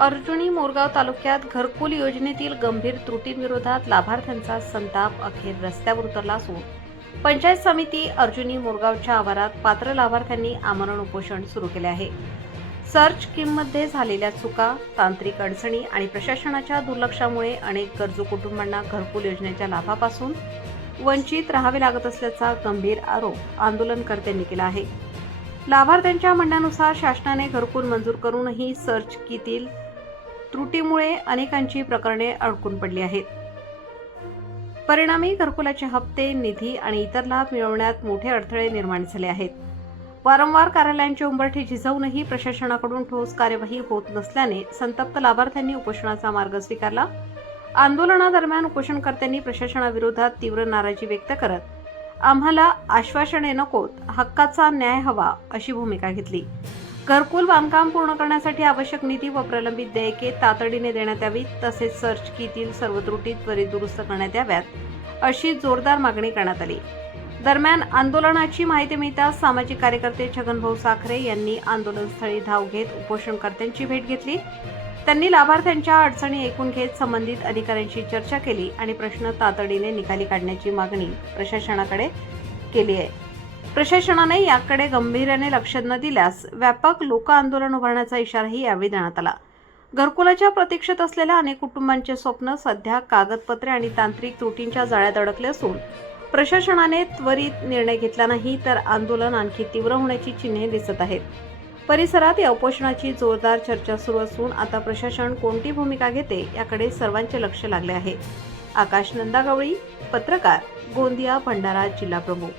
अर्जुनी मोरगाव तालुक्यात घरकुल योजनेतील गंभीर त्रुटींविरोधात लाभार्थ्यांचा संताप अखेर रस्त्यावर उतरला असून पंचायत समिती अर्जुनी मोरगावच्या आवारात पात्र लाभार्थ्यांनी आमरण उपोषण सुरू केले आहे. सर्च स्कीममध्ये झालेल्या चुका, तांत्रिक अडचणी आणि प्रशासनाच्या दुर्लक्षामुळे अनेक गरजू कुटुंबांना घरकुल योजनेच्या लाभापासून वंचित राहावे लागत असल्याचा गंभीर आरोप आंदोलनकर्त्यांनी केला आहे. लाभार्थ्यांच्या म्हणण्यानुसार शासनाने घरकुल मंजूर करूनही सर्च कीतील त्रुटीमुळे अनेकांची प्रकरणे अडकून पडली आहेत. परिणामी घरकुलाचे हप्ते, निधी आणि इतर लाभ मिळवण्यात मोठे अडथळे निर्माण झाले आहेत. वारंवार कार्यालयांचे उंबरठे झिजवूनही प्रशासनाकडून ठोस कार्यवाही होत नसल्याने संतप्त लाभार्थ्यांनी उपोषणाचा मार्ग स्वीकारला. आंदोलनादरम्यान उपोषणकर्त्यांनी प्रशासनाविरोधात तीव्र नाराजी व्यक्त करत आम्हाला आश्वासने नकोत, हक्काचा न्याय हवा अशी भूमिका घेतली. घरकुल बांधकाम पूर्ण करण्यासाठी आवश्यक निधी व प्रलंबित देयके तातडीने देण्यात यावीत, तसेच सर्च कीतील सर्व त्रुटी त्वरित दुरुस्त करण्यात याव्यात अशी जोरदार मागणी करण्यात आली. दरम्यान आंदोलनाची माहिती मिळताच सामाजिक कार्यकर्ते छगनभाऊ साखरे यांनी आंदोलनस्थळी धाव घेत उपोषणकर्त्यांची भेट घेतली. त्यांनी लाभार्थ्यांच्या अडचणी ऐकून घेत संबंधित अधिकाऱ्यांशी चर्चा केली आणि प्रश्न तातडीने निकाली काढण्याची मागणी प्रशासनाकडे केली आहे. प्रशासनाने याकडे गंभीर्याने लक्ष न दिल्यास व्यापक लोक आंदोलन उभारण्याचा इशाराही यावेळी देण्यात आला. घरकुलाच्या प्रतीक्षेत असलेल्या अनेक कुटुंबांचे स्वप्न सध्या कागदपत्रे आणि तांत्रिक त्रुटींच्या जाळ्यात अडकले असून प्रशासनाने त्वरित निर्णय घेतला नाही तर आंदोलन आणखी तीव्र होण्याची चिन्हे दिसत आहेत. परिसरात या उपोषणाची जोरदार चर्चा सुरू असून आता प्रशासन कोणती भूमिका घेते याकडे सर्वांचे लक्ष लागले आहे. आकाश नंदागवळी, पत्रकार, गोंदिया, भंडारा जिल्हा प्रमुख.